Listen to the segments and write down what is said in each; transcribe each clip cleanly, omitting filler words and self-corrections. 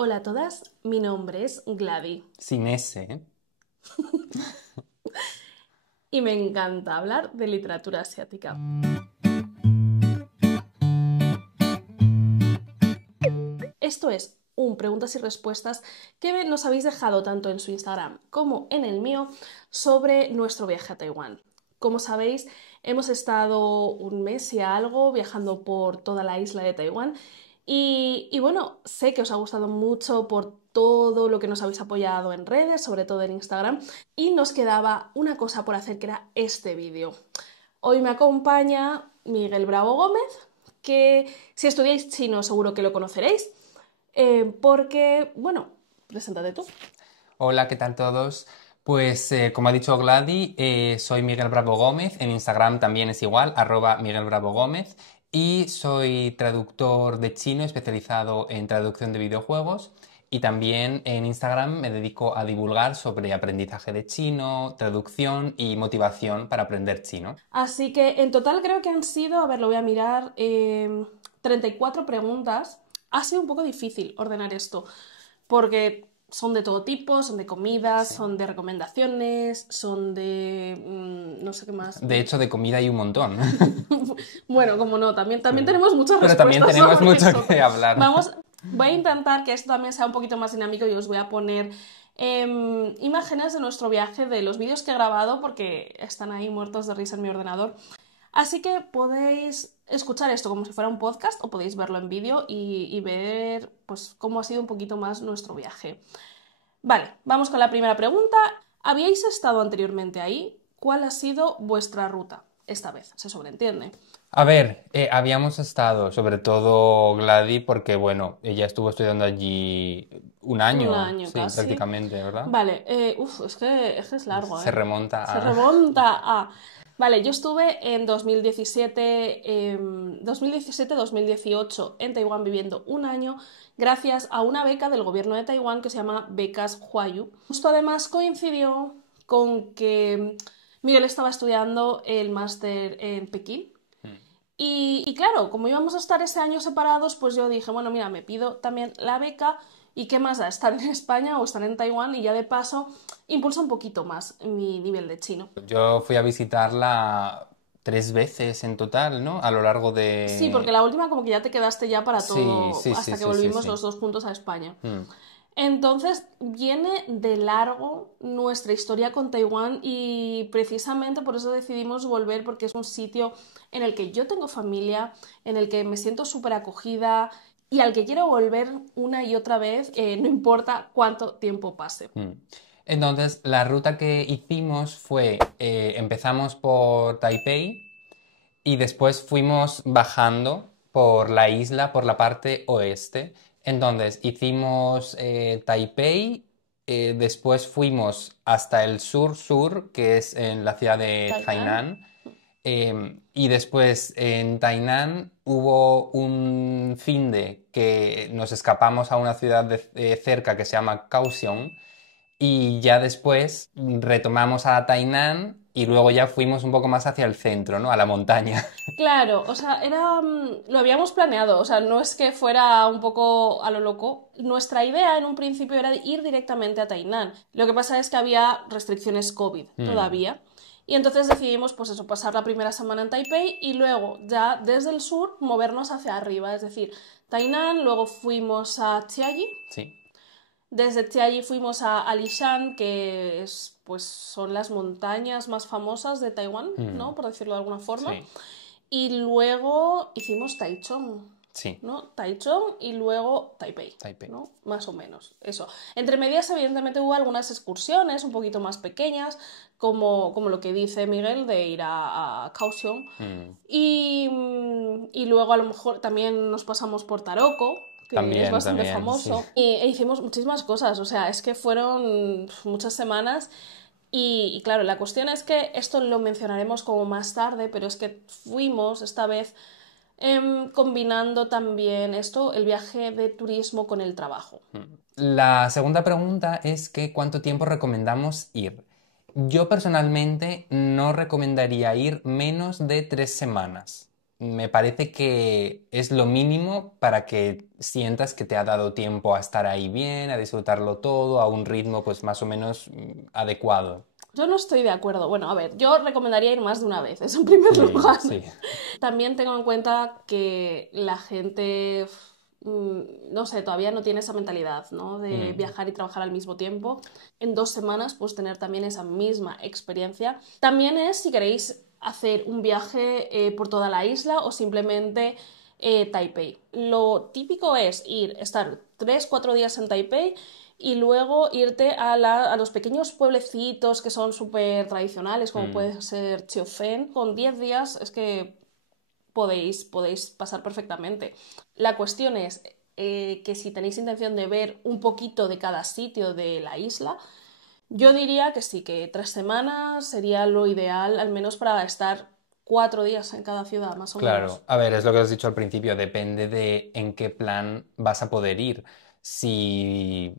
Hola a todas, mi nombre es Gladys Sin ese, ¿eh? y me encanta hablar de literatura asiática. Esto es un preguntas y respuestas que nos habéis dejado tanto en su Instagram como en el mío sobre nuestro viaje a Taiwán. Como sabéis, hemos estado un mes y algo viajando por toda la isla de Taiwán y bueno, sé que os ha gustado mucho por todo lo que nos habéis apoyado en redes, sobre todo en Instagram, y nos quedaba una cosa por hacer que era este vídeo. Hoy me acompaña Miguel Bravo Gómez, que si estudiáis chino seguro que lo conoceréis, porque, bueno, preséntate tú. Hola, ¿qué tal todos? Pues como ha dicho Glady, soy Miguel Bravo Gómez, en Instagram también es igual, @Miguel Bravo Gómez, y soy traductor de chino especializado en traducción de videojuegos, y también en Instagram me dedico a divulgar sobre aprendizaje de chino, traducción y motivación para aprender chino. Así que en total creo que han sido, a ver, lo voy a mirar, 34 preguntas. Ha sido un poco difícil ordenar esto, porque son de todo tipo, son de comidas, Sí. son de recomendaciones, son de... no sé qué más. De hecho, de comida hay un montón. Bueno, como no, también Sí. tenemos muchas Pero también respuestas tenemos sobre mucho eso. que hablar. Voy a intentar que esto también sea un poquito más dinámico y os voy a poner imágenes de nuestro viaje, de los vídeos que he grabado, porque están ahí muertos de risa en mi ordenador. Así que podéis escuchar esto como si fuera un podcast o podéis verlo en vídeo y ver pues, cómo ha sido un poquito más nuestro viaje. Vale, vamos con la primera pregunta. ¿Habíais estado anteriormente ahí? ¿Cuál ha sido vuestra ruta? Esta vez, se sobreentiende. A ver, habíamos estado, sobre todo Gladys, porque bueno, ella estuvo estudiando allí un Un año, año sí, casi. prácticamente, ¿verdad? Vale, es que es largo, Se ¿eh? remonta Se a... remonta a... Vale, yo estuve en 2017-2018 en Taiwán viviendo un año gracias a una beca del gobierno de Taiwán que se llama Becas Huayu. Justo además coincidió con que Miguel estaba estudiando el máster en Pekín. Y claro, como íbamos a estar ese año separados, pues yo dije, bueno, mira, me pido también la beca y qué más da, estar en España o estar en Taiwán y ya de paso impulsa un poquito más mi nivel de chino. Yo fui a visitarla 3 veces en total, ¿no? A lo largo Sí, porque de... la última como que ya te quedaste ya para Sí, todo sí, sí, hasta que sí, sí, volvimos sí. los dos juntos a España. Mm. Entonces viene de largo nuestra historia con Taiwán y precisamente por eso decidimos volver porque es un sitio en el que yo tengo familia, en el que me siento súper acogida y al que quiero volver una y otra vez, no importa cuánto tiempo pase. Mm. Entonces, la ruta que hicimos fue, empezamos por Taipei y después fuimos bajando por la isla, por la parte oeste. Entonces, hicimos Taipei, después fuimos hasta el sur-sur, que es en la ciudad de Tainan. Hainan. Y después en Tainan hubo un finde que nos escapamos a una ciudad cerca que se llama Kaohsiung, y ya después retomamos a Tainan y luego ya fuimos un poco más hacia el centro, ¿no? A la montaña. Claro, o sea, lo habíamos planeado, o sea, no es que fuera un poco a lo loco. Nuestra idea en un principio era ir directamente a Tainan. Lo que pasa es que había restricciones COVID Mm, todavía. Y entonces decidimos, pues eso, pasar la primera semana en Taipei y luego ya desde el sur movernos hacia arriba, es decir, Tainan, luego fuimos a Chiayi, sí. desde Chiayi fuimos a Alishan, que es, pues, son las montañas más famosas de Taiwán, Mm, ¿no? Por decirlo de alguna forma. sí. Y luego hicimos Taichung, Sí. ¿no? Taichung y luego Taipei, Taipei. ¿no? Más o menos, eso. Entre medias, evidentemente, hubo algunas excursiones un poquito más pequeñas, como lo que dice Miguel de ir a Kaohsiung. Mm, Y luego a lo mejor también nos pasamos por Taroko, que es también, bastante también, sí. famoso. E hicimos muchísimas cosas, o sea, es que fueron muchas semanas. Y claro, la cuestión es que esto lo mencionaremos como más tarde, pero es que fuimos esta vez combinando también esto, el viaje de turismo con el trabajo. La segunda pregunta es que ¿cuánto tiempo recomendamos ir? Yo personalmente no recomendaría ir menos de 3 semanas. me parece que es lo mínimo para que sientas que te ha dado tiempo a estar ahí bien, a disfrutarlo todo, a un ritmo pues más o menos adecuado. Yo no estoy de acuerdo. Bueno, a ver, yo recomendaría ir más de una vez, eso en primer Sí, lugar. sí. También tengo en cuenta que la gente, no sé, todavía no tiene esa mentalidad, ¿no? De Mm. viajar y trabajar al mismo tiempo. En 2 semanas, pues tener también esa misma experiencia. También es si queréis hacer un viaje por toda la isla o simplemente Taipei. Lo típico es estar 3, 4 días en Taipei y luego irte a los pequeños pueblecitos que son súper tradicionales, como Mm. puede ser Chiofen. Con 10 días es que podéis pasar perfectamente. La cuestión es que si tenéis intención de ver un poquito de cada sitio de la isla, yo diría que sí, que 3 semanas sería lo ideal, al menos para estar 4 días en cada ciudad, más o menos. Claro, a ver, es lo que has dicho al principio, depende de en qué plan vas a poder ir. Si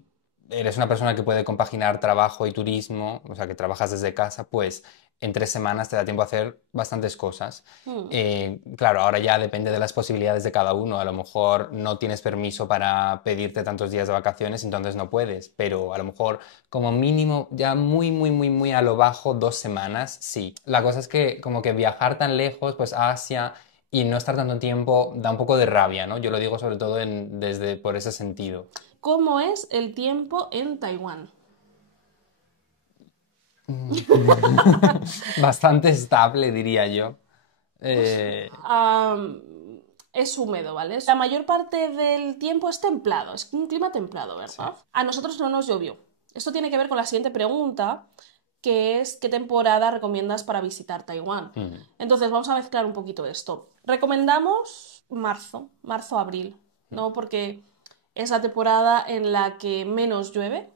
eres una persona que puede compaginar trabajo y turismo, o sea, que trabajas desde casa, pues en 3 semanas te da tiempo a hacer bastantes cosas. Mm. Claro, ahora ya depende de las posibilidades de cada uno. A lo mejor no tienes permiso para pedirte tantos días de vacaciones, entonces no puedes, pero a lo mejor como mínimo, ya muy, muy, muy, muy a lo bajo, 2 semanas, sí. La cosa es que como que viajar tan lejos, pues a Asia y no estar tanto tiempo da un poco de rabia, ¿no? Yo lo digo sobre todo desde por ese sentido. ¿Cómo es el tiempo en Taiwán? Mm. Bastante estable, diría yo. Pues Eh, es húmedo, ¿vale? La mayor parte del tiempo es templado, es un clima templado, sí. ¿verdad? A nosotros no nos llovió. Esto tiene que ver con la siguiente pregunta, que es ¿qué temporada recomiendas para visitar Taiwán? Mm. Entonces vamos a mezclar un poquito esto. Recomendamos marzo, abril, ¿no? Porque es la temporada en la que menos llueve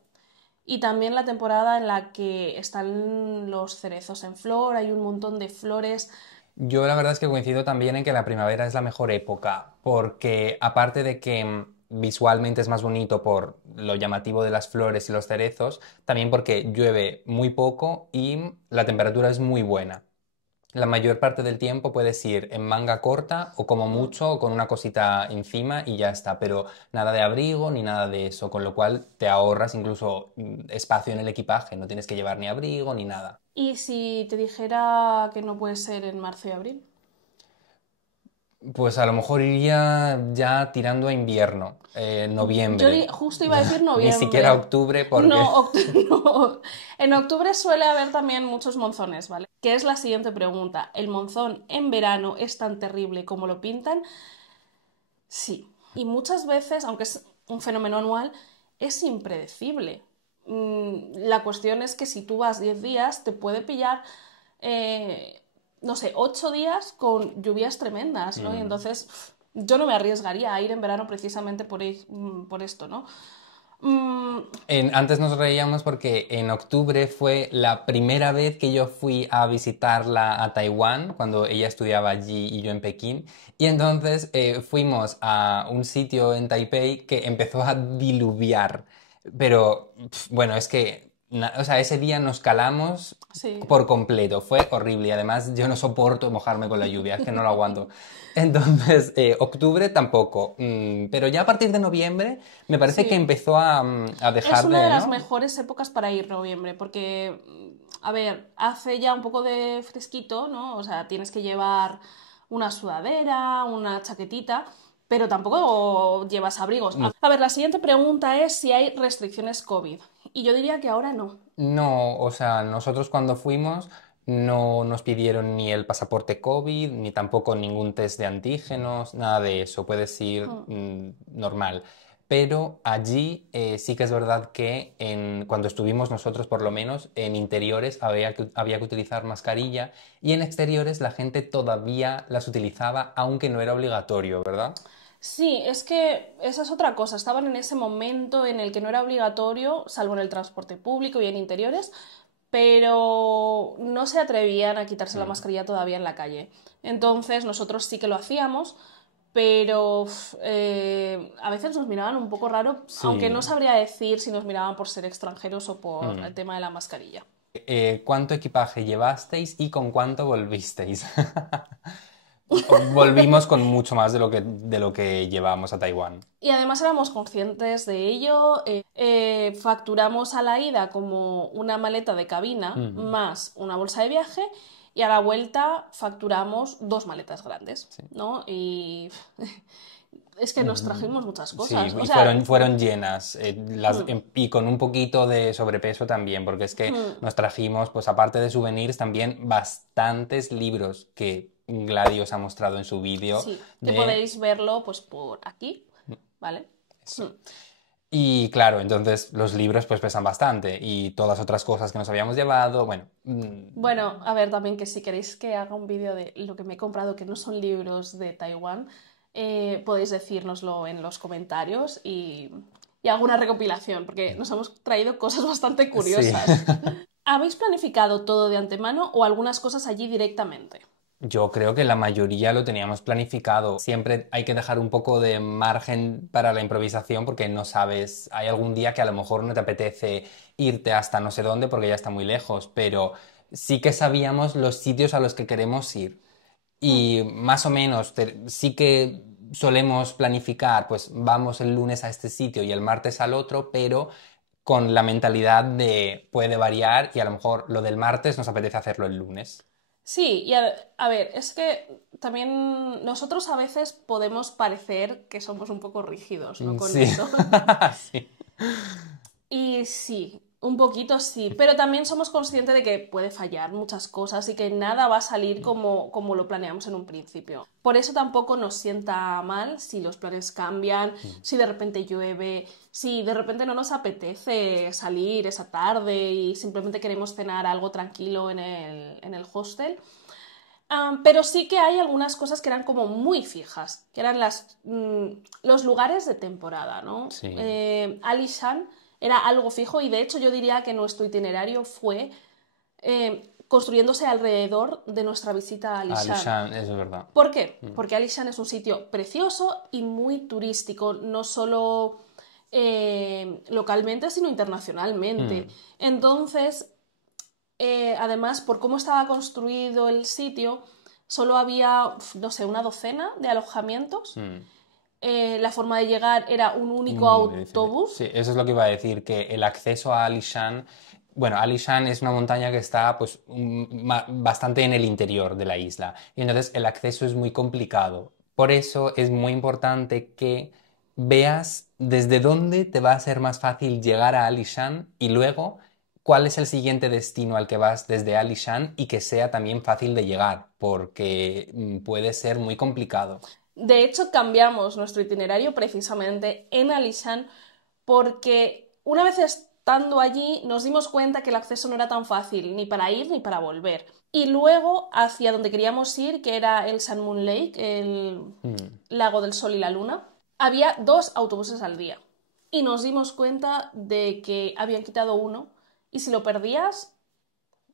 y también la temporada en la que están los cerezos en flor, hay un montón de flores. Yo la verdad es que coincido también en que la primavera es la mejor época, porque aparte de que visualmente es más bonito por lo llamativo de las flores y los cerezos, también porque llueve muy poco y la temperatura es muy buena. La mayor parte del tiempo puedes ir en manga corta o como Mm. mucho con una cosita encima y ya está, pero nada de abrigo ni nada de eso, con lo cual te ahorras incluso espacio en el equipaje, no tienes que llevar ni abrigo ni nada. ¿Y si te dijera que no puede ser en marzo y abril? Pues a lo mejor iría ya tirando a invierno, noviembre. Justo iba a decir Ni siquiera noviembre. octubre porque... No, no. En octubre suele haber también muchos monzones, ¿vale? Que es la siguiente pregunta. ¿El monzón en verano es tan terrible como lo pintan? Sí. Y muchas veces, aunque es un fenómeno anual, es impredecible. La cuestión es que si tú vas 10 días, te puede pillar, eh, no sé, 8 días con lluvias tremendas, ¿no? Y Mm. entonces yo no me arriesgaría a ir en verano precisamente por esto, ¿no? Mm, Antes nos reíamos porque en octubre fue la primera vez que yo fui a visitarla a Taiwán, cuando ella estudiaba allí y yo en Pekín. Y entonces fuimos a un sitio en Taipei que empezó a diluviar. Pero bueno, es que, o sea, ese día nos calamos sí. por completo, fue horrible y además yo no soporto mojarme con la lluvia, es que no lo aguanto. Entonces, octubre tampoco, pero ya a partir de noviembre me parece que Sí. empezó a Es dejar una de de, las ¿no? mejores épocas para ir noviembre, porque, a ver, hace ya un poco de fresquito, ¿no? O sea, tienes que llevar una sudadera, una chaquetita, pero tampoco llevas abrigos. No, A ver, la siguiente pregunta es si hay restricciones COVID. Y yo diría que ahora no. no, o sea, nosotros cuando fuimos no nos pidieron ni el pasaporte COVID, ni tampoco ningún test de antígenos, nada de eso, puedes ir Mm. normal. Pero allí sí que es verdad que cuando estuvimos nosotros, por lo menos, en interiores había que utilizar mascarilla y en exteriores la gente todavía las utilizaba, aunque no era obligatorio, ¿verdad? Sí, es que esa es otra cosa. Estaban en ese momento en el que no era obligatorio, salvo en el transporte público y en interiores, pero no se atrevían a quitarse la Mm. mascarilla todavía en la calle. Entonces nosotros sí que lo hacíamos, pero a veces nos miraban un poco raro, aunque no Sí. sabría decir si nos miraban por ser extranjeros o por el Mm. tema de la mascarilla. ¿Cuánto equipaje llevasteis y con cuánto volvisteis? volvimos con mucho más de lo que llevábamos a Taiwán. Y además éramos conscientes de ello. Facturamos a la ida como una maleta de cabina más una bolsa de viaje y a la vuelta facturamos 2 maletas grandes, Sí. ¿no? Y es que nos trajimos muchas Sí, cosas. O y sea, fueron llenas, y con un poquito de sobrepeso también, porque es que nos trajimos, pues aparte de souvenirs, también bastantes libros que Gladys os ha mostrado en su vídeo sí, que de podéis verlo pues por aquí, ¿vale? eso. Y claro, entonces los libros pues pesan bastante y todas las otras cosas que nos habíamos llevado, bueno, Bueno, a ver, también que si queréis que haga un vídeo de lo que me he comprado, que no son libros de Taiwán, podéis decírnoslo en los comentarios y hago una recopilación, porque nos hemos traído cosas bastante sí. curiosas. ¿Habéis planificado todo de antemano o algunas cosas allí directamente? Yo creo que la mayoría lo teníamos planificado. Siempre hay que dejar un poco de margen para la improvisación porque no sabes, hay algún día que a lo mejor no te apetece irte hasta no sé dónde porque ya está muy lejos, pero sí que sabíamos los sitios a los que queremos ir. Y más o menos sí que solemos planificar, pues vamos el lunes a este sitio y el martes al otro, pero con la mentalidad de puede variar y a lo mejor lo del martes nos apetece hacerlo el lunes. Sí, y a ver, es que también nosotros a veces podemos parecer que somos un poco rígidos, ¿no? Con Sí, esto. sí. Y sí, un poquito sí, pero también somos conscientes de que puede fallar muchas cosas y que nada va a salir como lo planeamos en un principio. Por eso tampoco nos sienta mal si los planes cambian, si de repente llueve, si de repente no nos apetece salir esa tarde y simplemente queremos cenar algo tranquilo en el hostel. Pero sí que hay algunas cosas que eran como muy fijas, que eran los lugares de temporada, ¿no? Sí. Alishan era algo fijo y de hecho yo diría que nuestro itinerario fue construyéndose alrededor de nuestra visita a Alishan. Alishan, eso es verdad. ¿Por qué? Porque Alishan es un sitio precioso y muy turístico, no solo localmente, sino internacionalmente. Entonces, además, por cómo estaba construido el sitio, solo había, no sé, una docena de alojamientos. La forma de llegar era un único Muy difícil. autobús. Sí, eso es lo que iba a decir, que el acceso a Alishan, bueno, Alishan es una montaña que está pues bastante en el interior de la isla y entonces el acceso es muy complicado. Por eso es muy importante que veas desde dónde te va a ser más fácil llegar a Alishan y luego cuál es el siguiente destino al que vas desde Alishan y que sea también fácil de llegar, porque puede ser muy complicado. De hecho, cambiamos nuestro itinerario precisamente en Alishan porque una vez estando allí nos dimos cuenta que el acceso no era tan fácil ni para ir ni para volver. Y luego hacia donde queríamos ir, que era el Sun Moon Lake, el lago del sol y la luna, había 2 autobuses al día. Y nos dimos cuenta de que habían quitado uno y si lo perdías,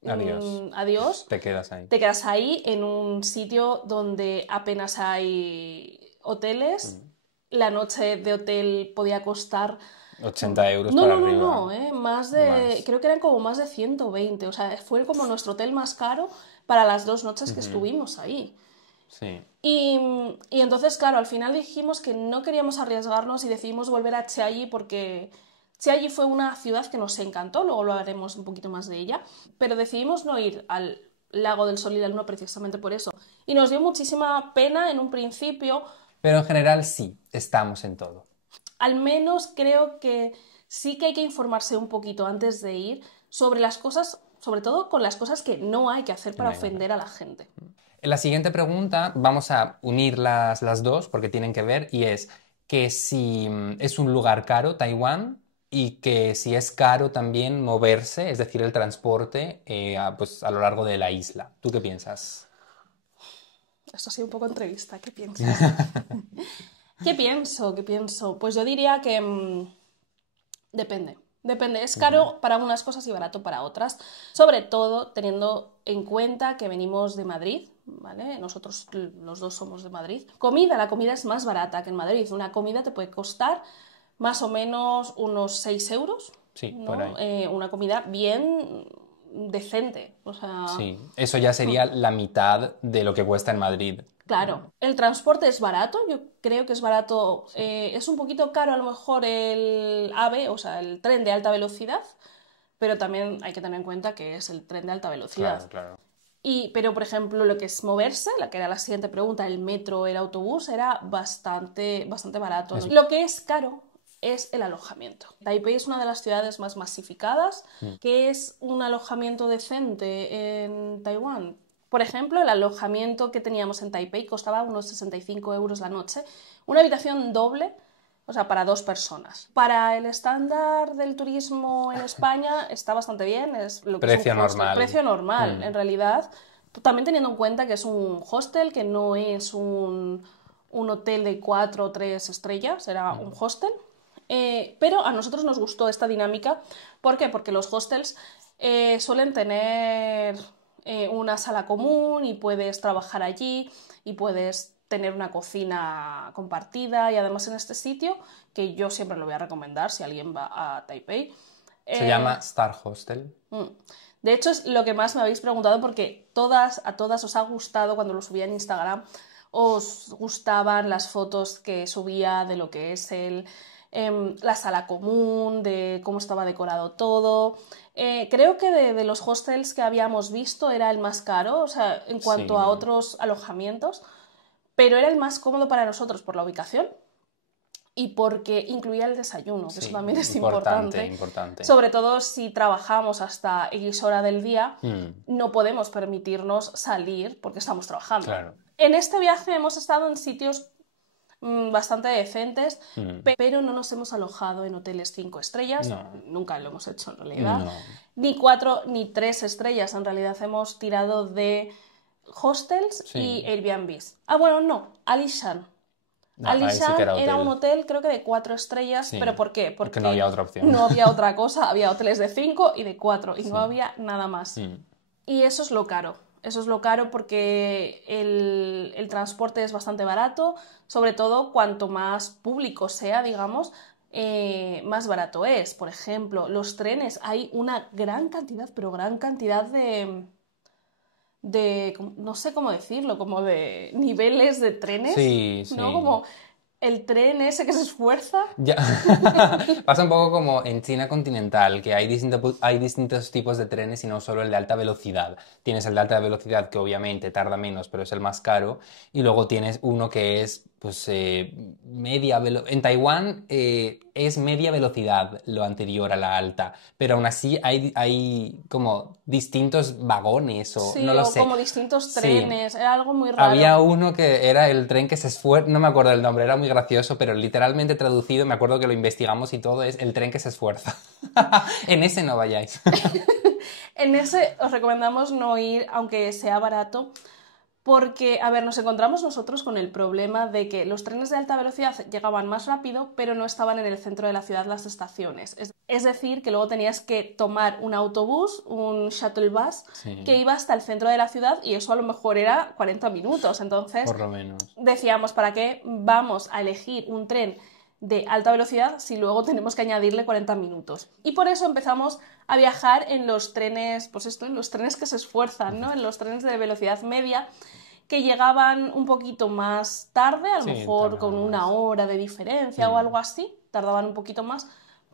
Adiós. adiós, Te quedas ahí. te quedas ahí en un sitio donde apenas hay hoteles. La noche de hotel podía costar... 80 euros No, para no, no, arriba. no, más de... Más. Creo que eran como más de 120. O sea, fue como nuestro hotel más caro para las 2 noches que estuvimos ahí. Sí. Y entonces, claro, al final dijimos que no queríamos arriesgarnos y decidimos volver a Chiayi porque Chiayi fue una ciudad que nos encantó, luego lo haremos un poquito más de ella, pero decidimos no ir al lago del sol y la luna precisamente por eso. Y nos dio muchísima pena en un principio, Pero en general sí, estamos en todo. al menos creo que sí que hay que informarse un poquito antes de ir sobre las cosas, sobre todo con las cosas que no hay que hacer Que no para hay que hacer. ofender a la gente. En la siguiente pregunta vamos a unir las dos porque tienen que ver y es que si es un lugar caro, Taiwán, y que si es caro también moverse, es decir, el transporte pues, a lo largo de la isla. ¿Tú qué piensas? Esto ha sido un poco entrevista, ¿qué piensas? ¿Qué pienso? ¿Qué pienso? Pues yo diría que depende. Depende. Es caro para unas cosas y barato para otras. Sobre todo teniendo en cuenta que venimos de Madrid, ¿vale? Nosotros los dos somos de Madrid. La comida es más barata que en Madrid. Una comida te puede costar más o menos unos 6 euros, Sí, por ¿no? ahí. Una comida bien decente. O sea, Sí, eso ya sería la mitad de lo que cuesta en Madrid. claro, el transporte es barato, yo creo que es barato, es un poquito caro a lo mejor el AVE, o sea, el tren de alta velocidad, pero también hay que tener en cuenta que es el tren de alta velocidad. Claro, claro. Pero, por ejemplo, lo que es moverse, la que era la siguiente pregunta, el metro, el autobús, era bastante barato, ¿no? Lo que es caro es el alojamiento. Taipei es una de las ciudades más masificadas. ¿Qué es un alojamiento decente en Taiwán? Por ejemplo, el alojamiento que teníamos en Taipei costaba unos 65 euros la noche, una habitación doble, o sea, para 2 personas. Para el estándar del turismo en España está bastante bien, es lo que Precio es un hostel, normal. precio normal, en realidad. También teniendo en cuenta que es un hostel, que no es un hotel de 4 o 3 estrellas, era un hostel. Pero a nosotros nos gustó esta dinámica. ¿Por qué? Porque los hostels suelen tener una sala común y puedes trabajar allí y puedes tener una cocina compartida, y además en este sitio, que yo siempre lo voy a recomendar si alguien va a Taipei. Se llama Star Hostel. De hecho, es lo que más me habéis preguntado porque a todas os ha gustado cuando lo subía en Instagram, os gustaban las fotos que subía de lo que es la sala común, de cómo estaba decorado todo. Creo que de los hostels que habíamos visto era el más caro, o sea, en cuanto Sí. a otros alojamientos, pero era el más cómodo para nosotros por la ubicación y porque incluía el desayuno, que Sí, eso también es importante, importante. importante. Sobre todo si trabajamos hasta X hora del día, no podemos permitirnos salir porque estamos trabajando. Claro. En este viaje hemos estado en sitios bastante decentes, pero no nos hemos alojado en hoteles 5 estrellas, No. nunca lo hemos hecho en realidad, No. ni 4 ni 3 estrellas, en realidad hemos tirado de hostels Sí. y Airbnbs. Ah, bueno, no, Alishan. No, ahí sí Alishan que era era hotel. un hotel creo que de 4 estrellas, Sí, ¿pero por qué? porque no había otra opción. no había otra cosa, había hoteles de 5 y de 4 y no había nada más. Mm. Y eso es lo caro. Eso es lo caro porque el transporte es bastante barato, sobre todo cuanto más público sea, digamos, más barato es. Por ejemplo, los trenes, hay una gran cantidad, pero gran cantidad no sé cómo decirlo, como de niveles de trenes, Sí, ¿no? sí. Como el tren ese que se esfuerza. Ya. Pasa un poco como en China continental, que hay distintos tipos de trenes y no solo el de alta velocidad. Tienes el de alta velocidad que obviamente tarda menos, pero es el más caro, y luego tienes uno que es pues media velocidad. En Taiwán es media velocidad lo anterior a la alta, pero aún así hay como distintos vagones o Sí, no lo o sé. como distintos Sí. trenes, era algo muy raro. Había uno que era el tren que se esfuerza, no me acuerdo el nombre, era muy gracioso, pero literalmente traducido, me acuerdo que lo investigamos y todo, es el tren que se esfuerza. En ese no vayáis. En ese os recomendamos no ir, aunque sea barato, porque, a ver, nos encontramos nosotros con el problema de que los trenes de alta velocidad llegaban más rápido, pero no estaban en el centro de la ciudad las estaciones. Es decir, que luego tenías que tomar un autobús, un shuttle bus, Sí. que iba hasta el centro de la ciudad y eso a lo mejor era 40 minutos. Entonces, Por lo menos. decíamos, ¿para qué vamos a elegir un tren de alta velocidad si luego tenemos que añadirle 40 minutos? Y por eso empezamos a viajar en los trenes, pues esto, en los trenes que se esfuerzan, ¿no? En los trenes de velocidad media, que llegaban un poquito más tarde, a lo Sí, mejor tardaban con más. una hora de diferencia o algo así, tardaban un poquito más,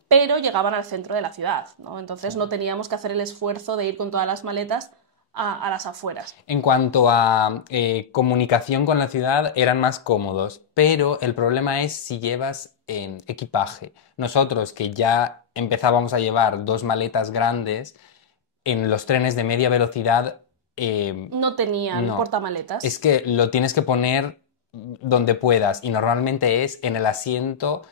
pero llegaban al centro de la ciudad, ¿no? Entonces no teníamos que hacer el esfuerzo de ir con todas las maletas a las afueras. En cuanto a comunicación con la ciudad, eran más cómodos, pero el problema es si llevas en equipaje. Nosotros, que ya empezábamos a llevar 2 maletas grandes, en los trenes de media velocidad No tenían no. portamaletas. Es que lo tienes que poner donde puedas y normalmente es en el asiento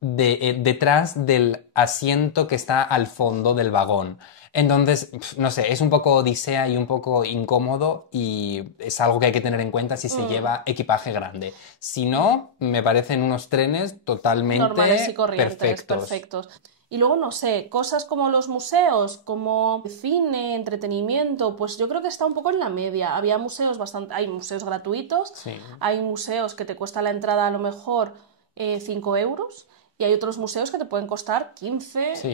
detrás del asiento que está al fondo del vagón. Entonces, no sé, es un poco odisea y un poco incómodo y es algo que hay que tener en cuenta si se lleva equipaje grande. Si no, me parecen unos trenes totalmente Normales y corrientes, perfectos. perfectos. Y luego, no sé, cosas como los museos, como cine, entretenimiento, pues yo creo que está un poco en la media. Había museos hay museos gratuitos, Sí. hay museos que te cuesta la entrada a lo mejor 5 euros Y hay otros museos que te pueden costar 15, Sí.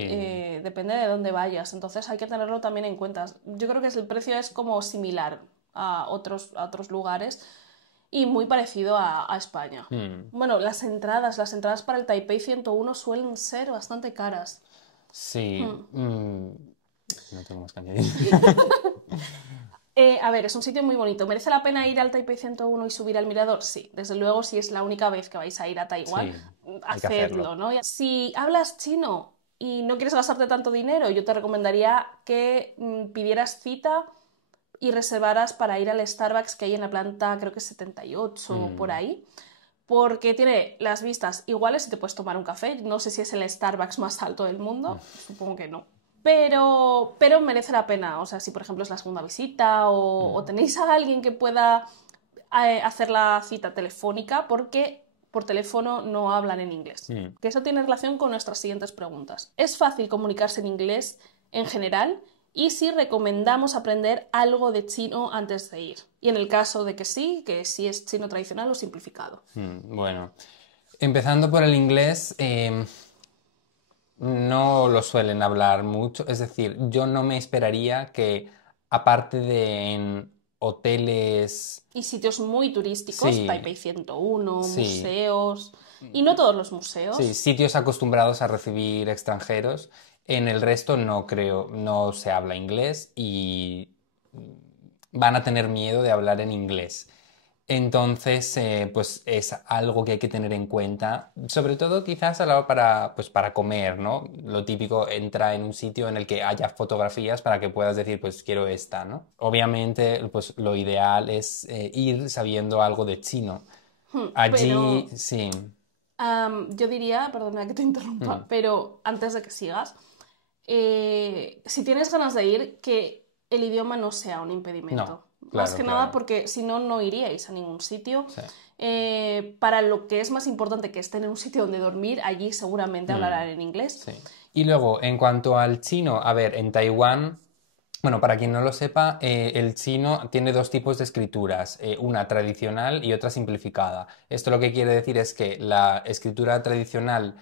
depende de dónde vayas. Entonces hay que tenerlo también en cuenta. Yo creo que el precio es como similar a otros lugares y muy parecido a España. Bueno, las entradas para el Taipei 101 suelen ser bastante caras. Sí. No tengo más que añadir. A ver, es un sitio muy bonito. ¿Merece la pena ir al Taipei 101 y subir al mirador? Sí, desde luego, si es la única vez que vais a ir a Taiwán, Sí, hay que hacedlo, hacerlo. ¿no? Si hablas chino y no quieres gastarte tanto dinero, yo te recomendaría que pidieras cita y reservaras para ir al Starbucks que hay en la planta, creo que 78 por ahí, porque tiene las vistas iguales y te puedes tomar un café. No sé si es el Starbucks más alto del mundo, supongo que no. Pero merece la pena, o sea, si por ejemplo es la segunda visita o tenéis a alguien que pueda hacer la cita telefónica, porque por teléfono no hablan en inglés. Que eso tiene relación con nuestras siguientes preguntas. ¿Es fácil comunicarse en inglés en general? Y si recomendamos aprender algo de chino antes de ir. Y en el caso de que sí es chino tradicional o simplificado. Bueno, empezando por el inglés, no lo suelen hablar mucho. Es decir, yo no me esperaría que, aparte de en hoteles, Y sitios muy turísticos, sí, Taipei 101, sí, museos, y no todos los sí, museos. sitios acostumbrados a recibir extranjeros, en el resto no creo, no se habla inglés y van a tener miedo de hablar en inglés. Entonces, pues es algo que hay que tener en cuenta, sobre todo quizás a la hora pues para comer, ¿no? Lo típico, entra en un sitio en el que haya fotografías para que puedas decir, pues quiero esta, ¿no? Obviamente, pues lo ideal es ir sabiendo algo de chino. Allí, Pero sí. yo diría, perdona que te Mm. interrumpa, pero antes de que sigas, si tienes ganas de ir, que el idioma no sea un No, impedimento. Más claro, que nada claro. porque si no, no iríais a ningún sitio. Sí. Para lo que es más importante que estén en un sitio donde dormir, allí seguramente Mm. hablarán en inglés. Sí. Y luego, en cuanto al chino, a ver, en Taiwán, bueno, para quien no lo sepa, el chino tiene dos tipos de escrituras, una tradicional y otra simplificada. Esto lo que quiere decir es que la escritura tradicional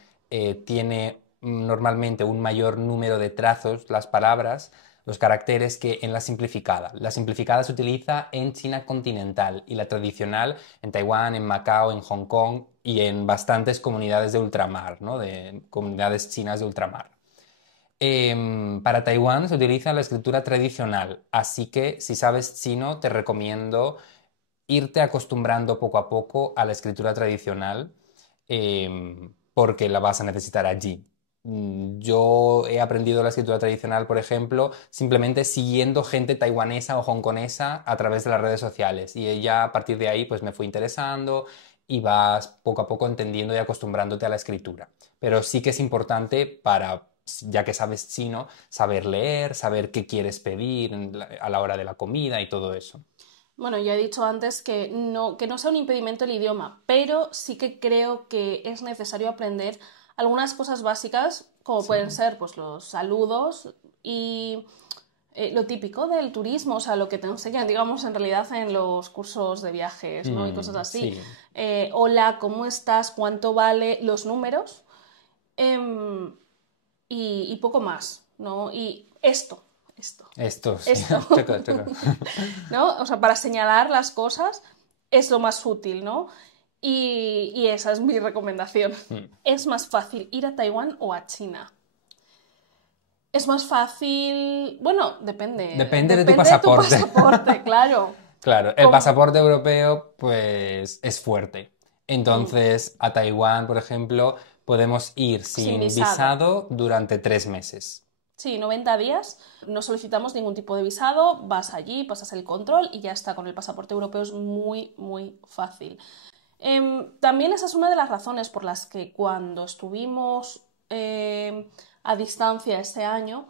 tiene normalmente un mayor número de trazos, las palabras, los caracteres, que en la simplificada. La simplificada se utiliza en China continental y la tradicional en Taiwán, en Macao, en Hong Kong y en bastantes comunidades de ultramar, ¿no? De comunidades chinas de ultramar. Para Taiwán se utiliza la escritura tradicional, así que si sabes chino te recomiendo irte acostumbrando poco a poco a la escritura tradicional, porque la vas a necesitar allí. Yo he aprendido la escritura tradicional, por ejemplo, simplemente siguiendo gente taiwanesa o hongkonesa a través de las redes sociales, y ya a partir de ahí pues me fui interesando y vas poco a poco entendiendo y acostumbrándote a la escritura. Pero sí que es importante para, ya que sabes chino, saber leer, saber qué quieres pedir a la hora de la comida y todo eso. Bueno, ya he dicho antes que no sea un impedimento el idioma, pero sí que creo que es necesario aprender algunas cosas básicas, como Sí. pueden ser pues, los saludos y lo típico del turismo, o sea, lo que te enseñan, digamos, en realidad en los cursos de viajes, ¿no? Y cosas así. Sí. Hola, ¿cómo estás? ¿Cuánto vale? Los números. Em, y poco más, ¿no? Y Esto, sí. esto. Choca, choca. ¿No? O sea, para señalar las cosas es lo más útil, ¿no? Y esa es mi recomendación. ¿Es más fácil ir a Taiwán o a China? Es más fácil, bueno, Depende de tu depende de tu pasaporte. pasaporte, claro. Claro, el Como- pasaporte europeo pues es fuerte. Entonces, a Taiwán, por ejemplo, podemos ir sin sin visado. visado durante 3 meses. Sí, 90 días, no solicitamos ningún tipo de visado, vas allí, pasas el control y ya está. Con el pasaporte europeo es muy, muy fácil. También esa es una de las razones por las que cuando estuvimos a distancia ese año,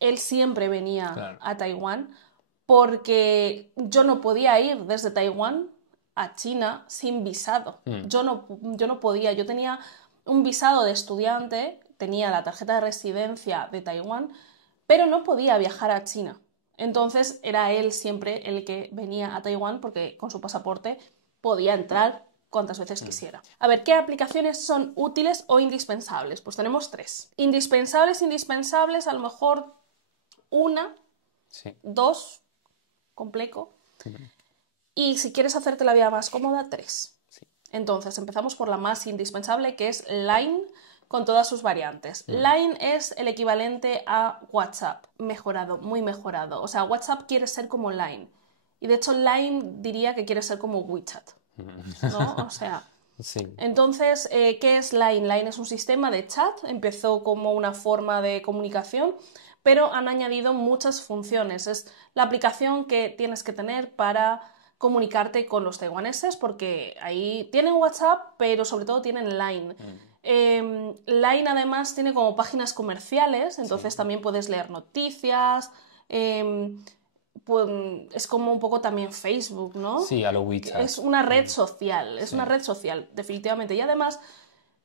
él siempre venía Claro. a Taiwán porque yo no podía ir desde Taiwán a China sin visado. Yo no podía, yo tenía un visado de estudiante, tenía la tarjeta de residencia de Taiwán, pero no podía viajar a China. Entonces era él siempre el que venía a Taiwán porque con su pasaporte podía entrar cuantas veces quisiera. A ver, ¿qué aplicaciones son útiles o indispensables? Pues tenemos 3. Indispensables, a lo mejor una, Sí. 2, complejo. Y si quieres hacerte la vida más cómoda, 3. Sí. Entonces, empezamos por la más indispensable, que es Line, con todas sus variantes. Line es el equivalente a WhatsApp, mejorado, muy mejorado. O sea, WhatsApp quiere ser como Line. Y de hecho, Line diría que quiere ser como WeChat, ¿no? O sea... Sí. Entonces, ¿qué es Line? Line es un sistema de chat, empezó como una forma de comunicación, pero han añadido muchas funciones. Es la aplicación que tienes que tener para comunicarte con los taiwaneses, porque ahí tienen WhatsApp, pero sobre todo tienen Line. Line además tiene como páginas comerciales, entonces también puedes leer noticias. Pues, es como un poco también Facebook, ¿no? Sí, a lo WeChat. Es una red social, definitivamente. Y además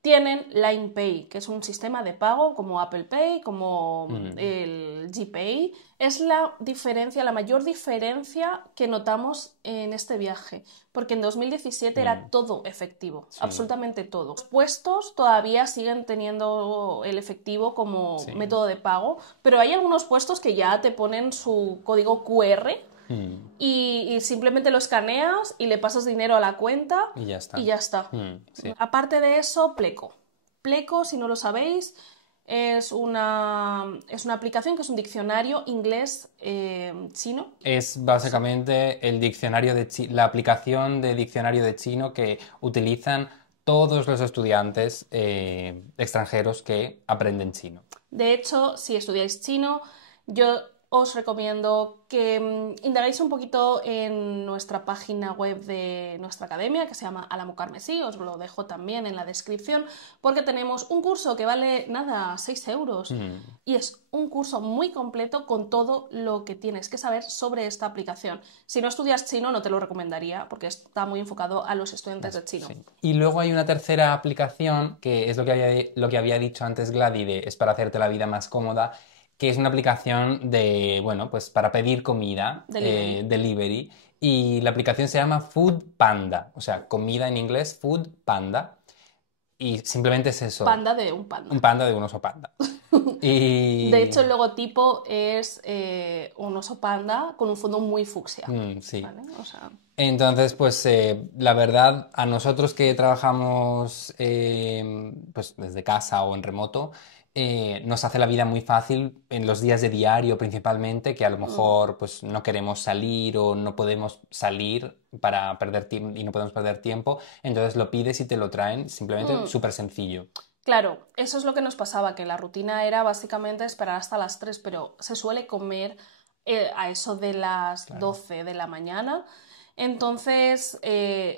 tienen Line Pay, que es un sistema de pago como Apple Pay, como el GPay. Es la diferencia, la mayor diferencia que notamos en este viaje, porque en 2017 era todo efectivo, absolutamente todo. Los puestos todavía siguen teniendo el efectivo como método de pago, pero hay algunos puestos que ya te ponen su código QR y simplemente lo escaneas y le pasas dinero a la cuenta Y ya está. y ya está. Sí. Aparte de eso, Pleco. Pleco, si no lo sabéis, es una aplicación que es un diccionario inglés-chino. Es básicamente el diccionario la aplicación de diccionario de chino que utilizan todos los estudiantes extranjeros que aprenden chino. De hecho, si estudiáis chino, yo os recomiendo que indagáis un poquito en nuestra página web de nuestra academia, que se llama Alamo Carmesí, os lo dejo también en la descripción, porque tenemos un curso que vale, nada, 6 euros, y es un curso muy completo con todo lo que tienes que saber sobre esta aplicación. Si no estudias chino, no te lo recomendaría, porque está muy enfocado a los estudiantes de chino. Sí. Y luego hay una tercera aplicación, que es lo que había dicho antes Gladys, es para hacerte la vida más cómoda, que es una aplicación de, bueno, pues para pedir comida, delivery, y la aplicación se llama Food Panda, o sea, comida en inglés, Food Panda, y simplemente es eso. Panda de un panda. Un panda de un oso panda. Y... De hecho, el logotipo es un oso panda con un fondo muy fucsia. Sí. ¿Vale? O sea... Entonces, pues la verdad, a nosotros que trabajamos pues desde casa o en remoto, nos hace la vida muy fácil en los días de diario principalmente, que a lo mejor pues no queremos salir o no podemos salir para perder tiempo y no podemos perder tiempo. Entonces lo pides y te lo traen, simplemente súper sencillo. Claro, eso es lo que nos pasaba, que la rutina era básicamente esperar hasta las 3, pero se suele comer a eso de las 12 de la mañana. Entonces,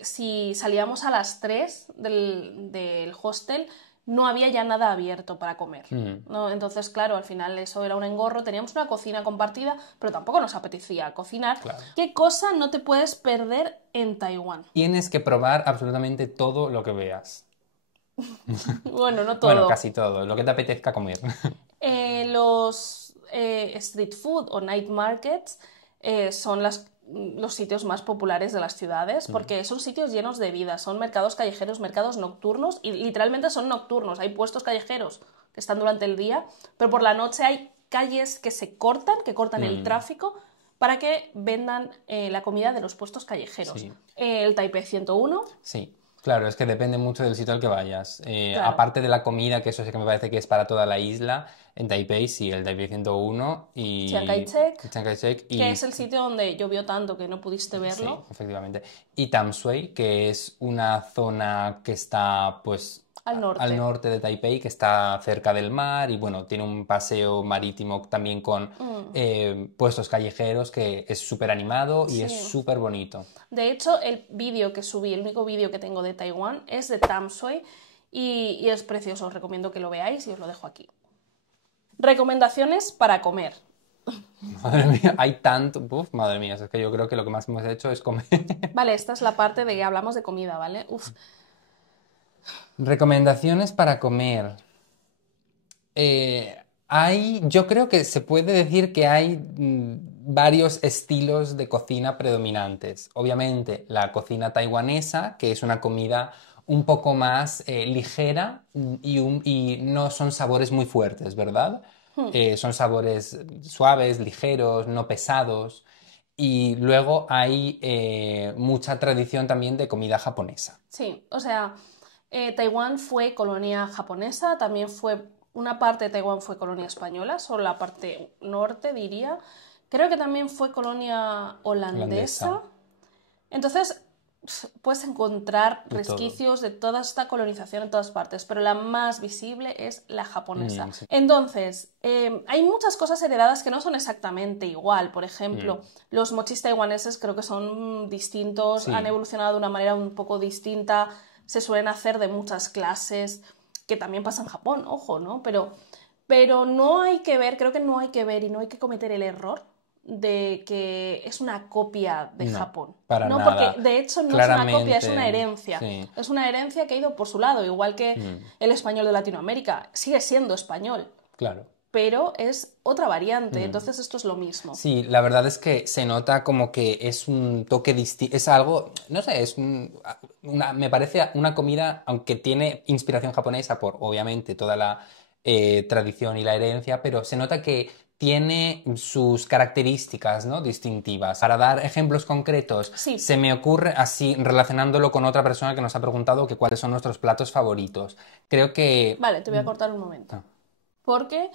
si salíamos a las 3 del hostel, no había ya nada abierto para comer, ¿no? Entonces, claro, al final eso era un engorro. Teníamos una cocina compartida, pero tampoco nos apetecía cocinar. Claro. ¿Qué cosa no te puedes perder en Taiwán? Tienes que probar absolutamente todo lo que veas. Bueno, no todo. Bueno, casi todo, lo que te apetezca comer. Los street food o night markets son los sitios más populares de las ciudades porque son sitios llenos de vida, son mercados callejeros, mercados nocturnos y literalmente son nocturnos. Hay puestos callejeros que están durante el día, pero por la noche hay calles que cortan el tráfico para que vendan la comida de los puestos callejeros. Sí. El Taipei 101. Sí. Claro, es que depende mucho del sitio al que vayas. Claro. Aparte de la comida, que eso sí que me parece que es para toda la isla, en Taipei sí, el Taipei 101 y... Chiang Kai-shek, Chiang Kai-shek y... que es el sitio donde llovió tanto que no pudiste verlo. Sí, efectivamente. Y Tam Sui, que es una zona que está, pues... Al norte de Taipei, que está cerca del mar y bueno, tiene un paseo marítimo también con puestos callejeros que es súper animado y es súper bonito. De hecho, el vídeo que subí, el único vídeo que tengo de Taiwán es de Tam Sui y es precioso, os recomiendo que lo veáis y os lo dejo aquí. Recomendaciones para comer. Madre mía, hay tanto... Uf, madre mía, es que yo creo que lo que más hemos hecho es comer. Vale, esta es la parte de que hablamos de comida, ¿vale? Uf. Recomendaciones para comer. Yo creo que se puede decir que hay varios estilos de cocina predominantes. Obviamente la cocina taiwanesa, que es una comida un poco más ligera y no son sabores muy fuertes, ¿verdad? Son sabores suaves, ligeros, no pesados. Y luego hay mucha tradición también de comida japonesa. Sí, o sea, Taiwán fue colonia japonesa, también una parte de Taiwán fue colonia española, solo la parte norte diría. Creo que también fue colonia holandesa. Holandesa. Entonces, puedes encontrar De todo. resquicios de toda esta colonización en todas partes, pero la más visible es la japonesa. Sí. Entonces, hay muchas cosas heredadas que no son exactamente igual. Por ejemplo, los mochis taiwaneses creo que son distintos, Sí. han evolucionado de una manera un poco distinta, se suelen hacer de muchas clases, que también pasa en Japón, ojo, ¿no? Pero no hay que ver, creo que no hay que ver y no hay que cometer el error de que es una copia de No, Japón. para No, nada. porque de hecho no es una copia, es Claramente, una herencia. sí. Es una herencia que ha ido por su lado, igual que el español de Latinoamérica. Sigue siendo español, Claro. pero es otra variante, entonces esto es lo mismo. Sí, la verdad es que se nota como que es un toque distinto, es algo, no sé, me parece una comida, aunque tiene inspiración japonesa por obviamente toda la tradición y la herencia, pero se nota que tiene sus características, ¿no? distintivas. Para dar ejemplos concretos, Sí. se me ocurre así relacionándolo con otra persona que nos ha preguntado que cuáles son nuestros platos favoritos. Creo que... Vale, te voy a cortar un momento. Ah, Porque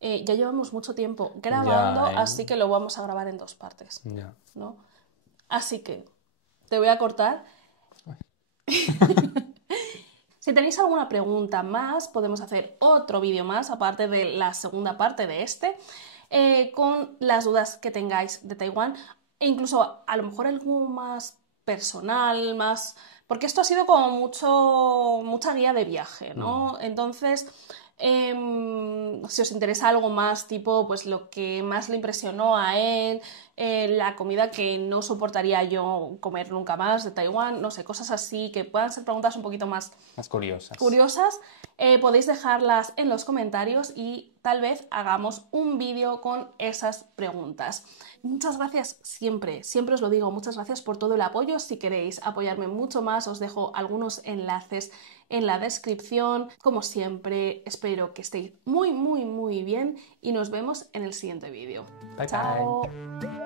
ya llevamos mucho tiempo grabando, ya, así que lo vamos a grabar en dos partes, ya. ¿no? Así que te voy a cortar. Si tenéis alguna pregunta más, podemos hacer otro vídeo más, aparte de la segunda parte de este, con las dudas que tengáis de Taiwán, e incluso a lo mejor algo más personal, más... Porque esto ha sido como mucha guía de viaje, ¿no? Entonces, si os interesa algo más, tipo, pues lo que más le impresionó a él, la comida que no soportaría yo comer nunca más de Taiwán, no sé, cosas así, que puedan ser preguntas un poquito más curiosas, podéis dejarlas en los comentarios y tal vez hagamos un vídeo con esas preguntas. Muchas gracias siempre os lo digo, muchas gracias por todo el apoyo. Si queréis apoyarme mucho más, os dejo algunos enlaces en la descripción. Como siempre, espero que estéis muy bien y nos vemos en el siguiente vídeo. Bye, ¡Chao! bye.